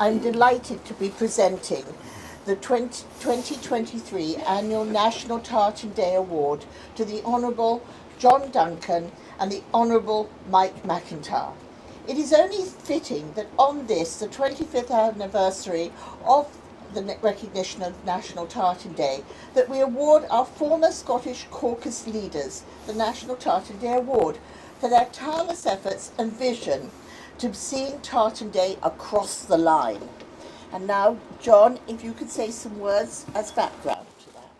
I'm delighted to be presenting the 2023 Annual National Tartan Day Award to the Honorable John Duncan and the Honorable Mike McIntyre. It is only fitting that on this, the 25th anniversary of the recognition of National Tartan Day, that we award our former Scottish Caucus leaders the National Tartan Day Award for their tireless efforts and vision to seeing Tartan Day across the line. And now, John, if you could say some words as background to that.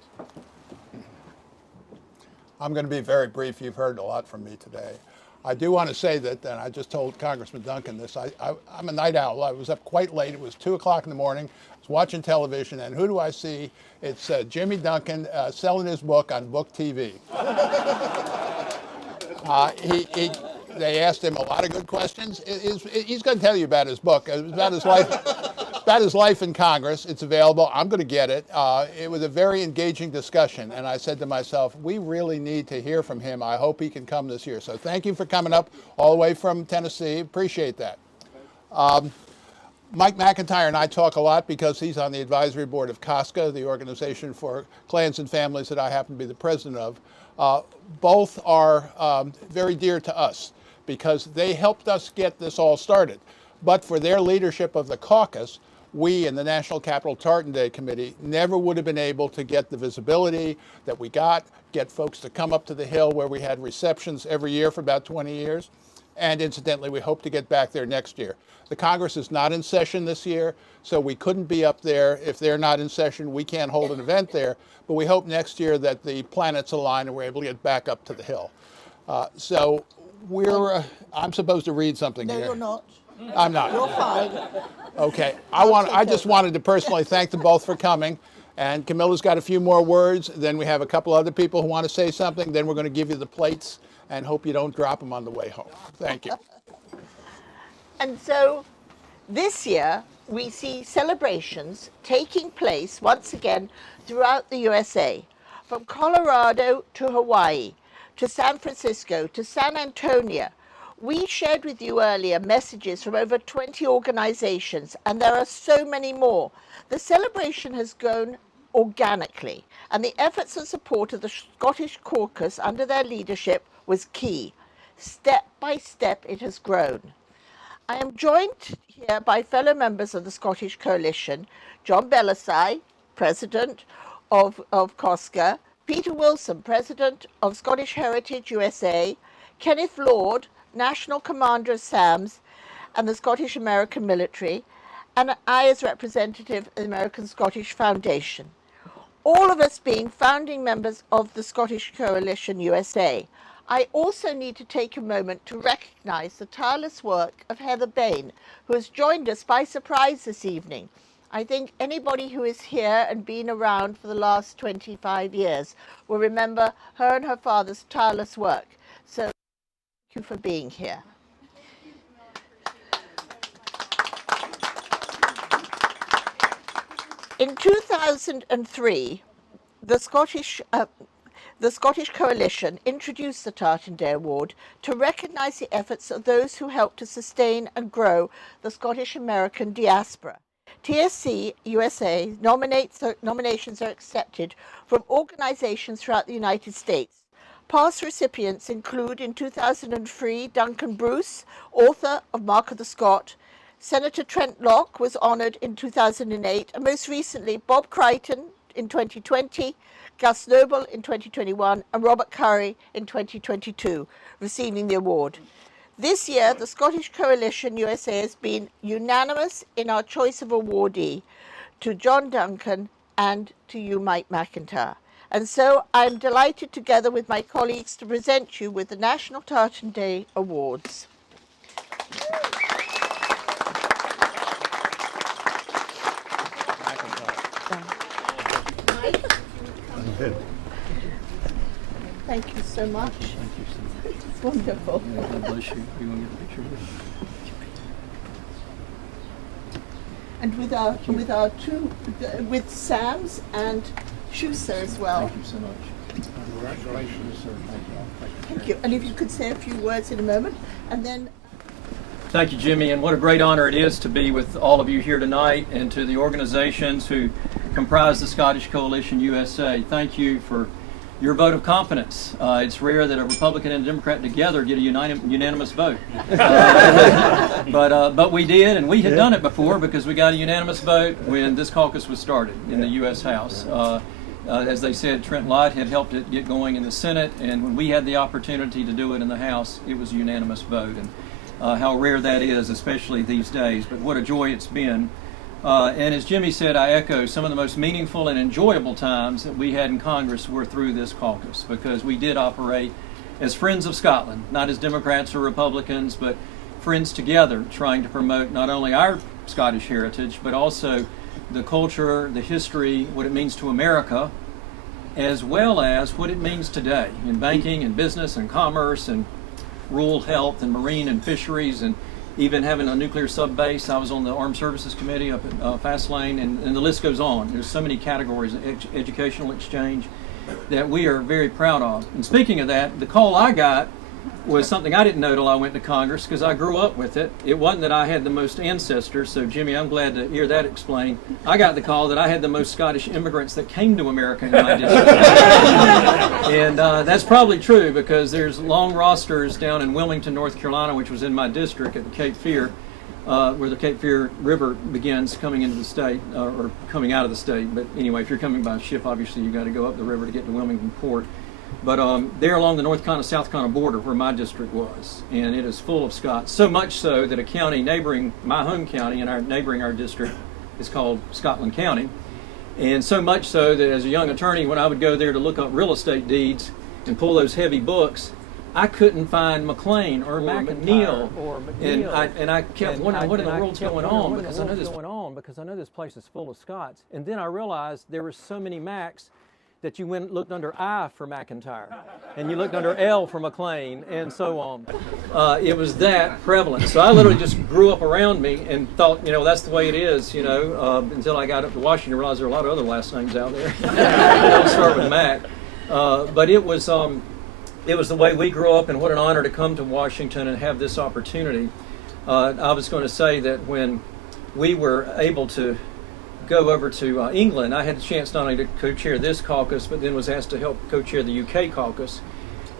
I'm going to be very brief. You've heard a lot from me today. I do want to say that, and I just told Congressman Duncan this, I'm a night owl. I was up quite late. It was 2 o'clock in the morning. I was watching television, and who do I see? It's Jimmy Duncan selling his book on Book TV. They asked him a lot of good questions. He's going to tell you about his book, about his life. About his life in Congress. It's available. I'm going to get it. It was a very engaging discussion, and I said to myself, we really need to hear from him. I hope he can come this year. So thank you for coming up all the way from Tennessee. Appreciate that. Mike McIntyre and I talk a lot because he's on the advisory board of COSCA, the organization for clans and families that I happen to be the president of. Both are very dear to us because they helped us get this all started. But for their leadership of the caucus, we in the National Capital Tartan Day Committee never would have been able to get the visibility that we got, get folks to come up to the Hill where we had receptions every year for about 20 years. And incidentally, we hope to get back there next year. The Congress is not in session this year, so we couldn't be up there. If they're not in session, we can't hold an event there. But we hope next year that the planets align and we're able to get back up to the Hill. So I'm supposed to read something here. No, you're not. I'm not. You're fine. Okay. I just wanted to personally thank them both for coming. And Camilla's got a few more words. Then we have a couple other people who want to say something. Then we're going to give you the plates and hope you don't drop them on the way home. Thank you. And so this year we see celebrations taking place once again throughout the USA, from Colorado to Hawaii, to San Francisco, to San Antonio. We shared with you earlier messages from over 20 organizations, and there are so many more. The celebration has grown organically, and the efforts and support of the Scottish Caucus under their leadership was key. Step by step, it has grown. I am joined here by fellow members of the Scottish Coalition, John Belisai, President of COSCA, Peter Wilson, President of Scottish Heritage USA, Kenneth Lord, National Commander of SAMS and the Scottish American Military, and I as representative of the American-Scottish Foundation. All of us being founding members of the Scottish Coalition USA. I also need to take a moment to recognise the tireless work of Heather Bain, who has joined us by surprise this evening. I think anybody who is here and been around for the last 25 years will remember her and her father's tireless work. So thank you for being here. In 2003, the Scottish Coalition introduced the Tartan Day Award to recognise the efforts of those who helped to sustain and grow the Scottish American diaspora. TSC USA nominations are accepted from organisations throughout the United States. Past recipients include in 2003 Duncan Bruce, author of Mark of the Scot. Senator Trent Locke was honoured in 2008, and most recently Bob Crichton in 2020, Gus Noble in 2021, and Robert Curry in 2022, receiving the award. This year, the Scottish Coalition USA has been unanimous in our choice of awardee to John Duncan and to you, Mike McIntyre. And so I'm delighted, together with my colleagues, to present you with the National Tartan Day Awards. Thank you so much. Thank you so much. It's wonderful. God bless you. You want to get a picture of this? And with Sam's and Schuster as well. Thank you so much. Congratulations, sir. Thank you. Thank you. And if you could say a few words in a moment, and then Thank you, Jimmy, and what a great honor it is to be with all of you here tonight and to the organizations who comprise the Scottish Coalition USA. Thank you for your vote of confidence. It's rare that a Republican and a Democrat together get a unanimous vote. But we did, and we had done it before because we got a unanimous vote when this caucus was started in the U.S. House. As they said, Trent Lott had helped it get going in the Senate, and when we had the opportunity to do it in the House, it was a unanimous vote. And how rare that is, especially these days, but what a joy it's been. And as Jimmy said, I echo, some of the most meaningful and enjoyable times that we had in Congress were through this caucus, because we did operate as friends of Scotland, not as Democrats or Republicans, but friends together, trying to promote not only our Scottish heritage, but also the culture, the history, what it means to America, as well as what it means today in banking and business and commerce and rural health and marine and fisheries, and even having a nuclear sub base. I was on the Armed Services Committee up at Fast Lane, and the list goes on. There's so many categories of educational exchange that we are very proud of. And speaking of that, the call I got was something I didn't know till I went to Congress, because I grew up with it. It wasn't that I had the most ancestors, so Jimmy, I'm glad to hear that explained. I got the call that I had the most Scottish immigrants that came to America in my district. And that's probably true, because there's long rosters down in Wilmington, North Carolina, which was in my district at the Cape Fear, where the Cape Fear River begins coming into the state, or coming out of the state. But anyway, if you're coming by ship, obviously you've got to go up the river to get to Wilmington Port. But they're along the North Carolina-South Carolina border where my district was, and it is full of Scots. So much so that a county neighboring my home county and neighboring our district is called Scotland County. And so much so that as a young attorney, when I would go there to look up real estate deeds and pull those heavy books, I couldn't find McLean or McNeil, and I kept wondering what in the world's going on, because I know this place is full of Scots. And then I realized there were so many Macs that you looked under I for McIntyre, and you looked under L for McLean, and so on. It was that prevalent. So I literally just grew up around me and thought, that's the way it is, until I got up to Washington and realized there are a lot of other last names out there. Don't start with Mac. But it was the way we grew up, and what an honor to come to Washington and have this opportunity. I was going to say that when we were able to go over to England, I had the chance not only to co-chair this caucus, but then was asked to help co-chair the UK caucus.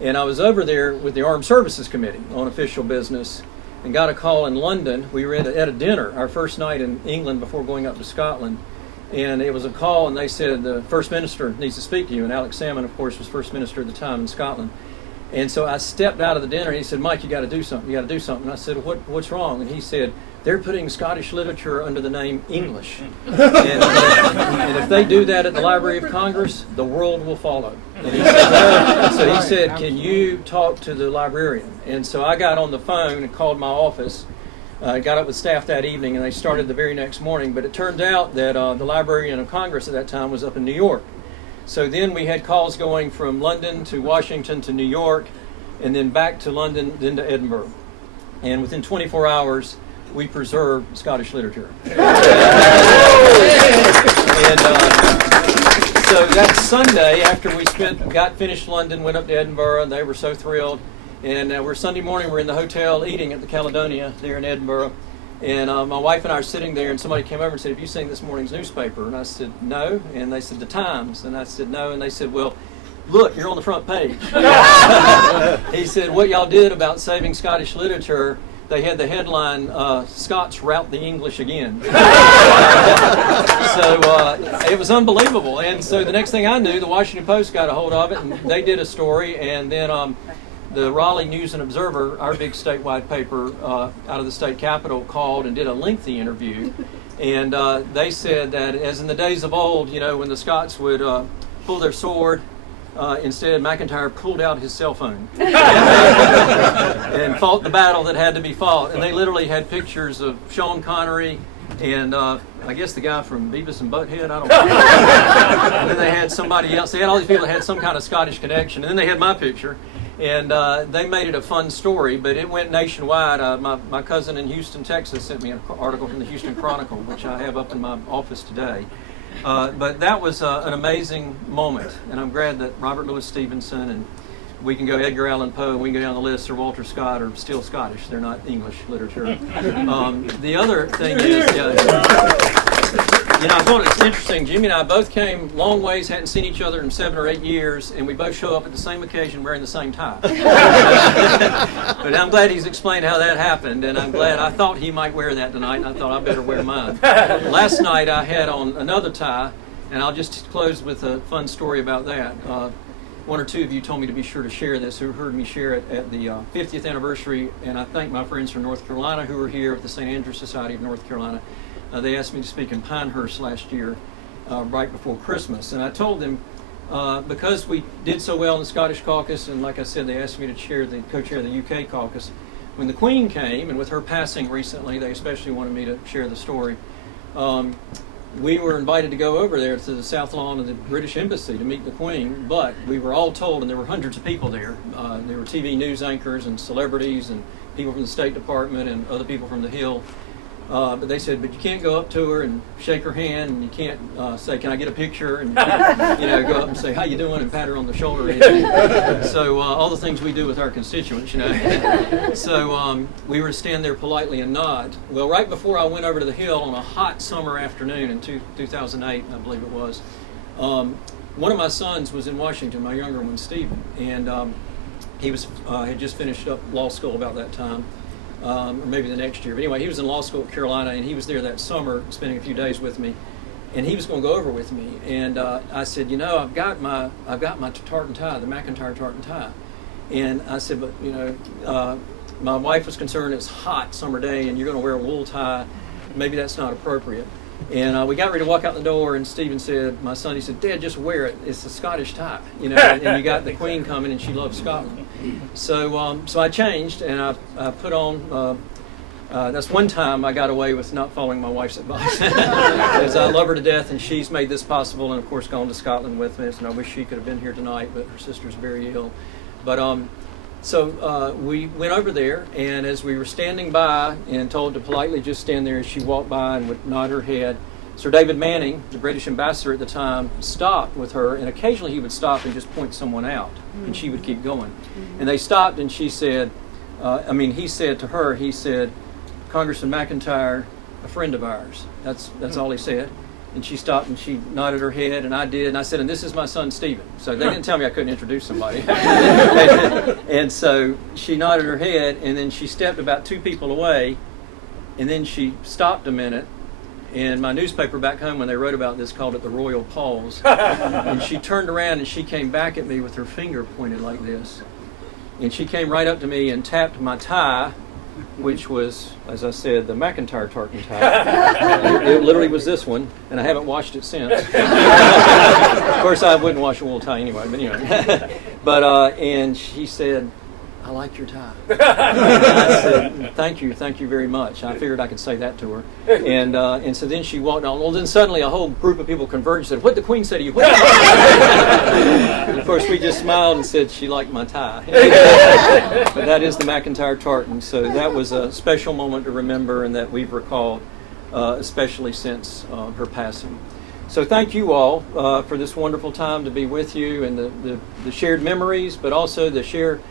And I was over there with the Armed Services Committee on official business, and got a call in London. We were at a dinner, our first night in England before going up to Scotland. And it was a call, and they said, the First Minister needs to speak to you. And Alex Salmond, of course, was First Minister at the time in Scotland. And so I stepped out of the dinner, and he said, Mike, you got to do something. You got to do something. And I said, what's wrong? And he said, they're putting Scottish literature under the name English. And if they do that at the Library of Congress, the world will follow. And he said, can you talk to the librarian? And so I got on the phone and called my office. I got up with staff that evening, and they started the very next morning. But it turned out that the Librarian of Congress at that time was up in New York. So then we had calls going from London to Washington to New York, and then back to London, then to Edinburgh. And within 24 hours, we preserved Scottish literature. And so that Sunday, after we got finished London, went up to Edinburgh, and they were so thrilled. And we're Sunday morning, we're in the hotel eating at the Caledonia there in Edinburgh. And my wife and I are sitting there, and somebody came over and said, have you seen this morning's newspaper? And I said, no. And they said, the Times. And I said, no. And they said, well, look, you're on the front page. He said, what y'all did about saving Scottish literature, they had the headline, Scots rout the English again. So it was unbelievable. And so the next thing I knew, the Washington Post got a hold of it, and they did a story. And then the Raleigh News and Observer, our big statewide paper out of the state capitol, called and did a lengthy interview. And they said that as in the days of old, when the Scots would pull their sword, instead McIntyre pulled out his cell phone and fought the battle that had to be fought. And they literally had pictures of Sean Connery and I guess the guy from Beavis and Butthead, I don't know. And then they had somebody else. They had all these people that had some kind of Scottish connection. And then they had my picture. And they made it a fun story, but it went nationwide. My cousin in Houston, Texas, sent me an article from the Houston Chronicle, which I have up in my office today. But that was an amazing moment, and I'm glad that Robert Louis Stevenson and we can go Edgar Allan Poe, we can go down the list, or Walter Scott, or still Scottish. They're not English literature. The other thing is, I thought it's interesting. Jimmy and I both came long ways, hadn't seen each other in 7 or 8 years, and we both show up at the same occasion wearing the same tie. But I'm glad he's explained how that happened, and I'm glad. I thought he might wear that tonight, and I thought I better wear mine. Last night I had on another tie, and I'll just close with a fun story about that. One or two of you told me to be sure to share this, who heard me share it at the 50th anniversary, and I thank my friends from North Carolina who were here at the St. Andrews Society of North Carolina. They asked me to speak in Pinehurst last year, right before Christmas, and I told them, because we did so well in the Scottish Caucus, and like I said, they asked me to co-chair the UK Caucus. When the Queen came, and with her passing recently, they especially wanted me to share the story. We were invited to go over there to the South Lawn of the British Embassy to meet the Queen, but we were all told, and there were hundreds of people there. There were TV news anchors and celebrities and people from the State Department and other people from the Hill. But they said, but you can't go up to her and shake her hand, and you can't say, can I get a picture? And you can't, go up and say, how you doing, and pat her on the shoulder or anything. So all the things we do with our constituents, So we were to stand there politely and nod. Well, right before I went over to the Hill on a hot summer afternoon in 2008, I believe it was, one of my sons was in Washington, my younger one, Stephen, and he was had just finished up law school about that time. Or maybe the next year. But anyway, he was in law school at Carolina, and he was there that summer, spending a few days with me, and he was going to go over with me. And I said, I've got my tartan tie, the McIntyre tartan tie. And I said, but my wife was concerned it's a hot summer day, and you're going to wear a wool tie. Maybe that's not appropriate. And we got ready to walk out the door, and Stephen said, my son, he said, Dad, just wear it. It's a Scottish tie, and you got the Queen coming, and she loves Scotland. So I changed, and I put on, that's one time I got away with not following my wife's advice. Because I love her to death, and she's made this possible, and of course gone to Scotland with us, and I wish she could have been here tonight, but her sister's very ill. But so we went over there, and as we were standing by and told to politely just stand there as she walked by and would nod her head, Sir David Manning, the British ambassador at the time, stopped with her, and occasionally he would stop and just point someone out, and she would keep going. And they stopped, and she said, he said to her, Congressman McIntyre, a friend of ours. That's all he said. And she stopped and she nodded her head, and I did. And I said, and this is my son, Stephen. So they didn't tell me I couldn't introduce somebody. And so she nodded her head, and then she stepped about 2 people away, and then she stopped a minute. And my newspaper back home, when they wrote about this, called it the royal pause. And she turned around and she came back at me with her finger pointed like this. And she came right up to me and tapped my tie, which was, as I said, the McIntyre tartan tie. It literally was this one, and I haven't washed it since. Of course, I wouldn't wash a wool tie anyway, but anyway. And she said, I like your tie. And I said, thank you very much. I figured I could say that to her. And so then she walked on. Well, then suddenly a whole group of people converged and said, what'd the Queen say to you? And of course, we just smiled and said she liked my tie. But that is the McIntyre tartan. So that was a special moment to remember and that we've recalled, especially since her passing. So thank you all for this wonderful time to be with you and the shared memories, but also the shared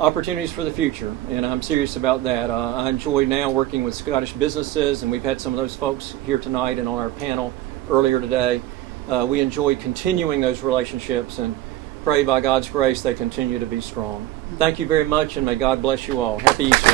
opportunities for the future, and I'm serious about that. I enjoy now working with Scottish businesses, and we've had some of those folks here tonight and on our panel earlier today. We enjoy continuing those relationships and pray by God's grace they continue to be strong. Thank you very much, and may God bless you all. Happy Easter.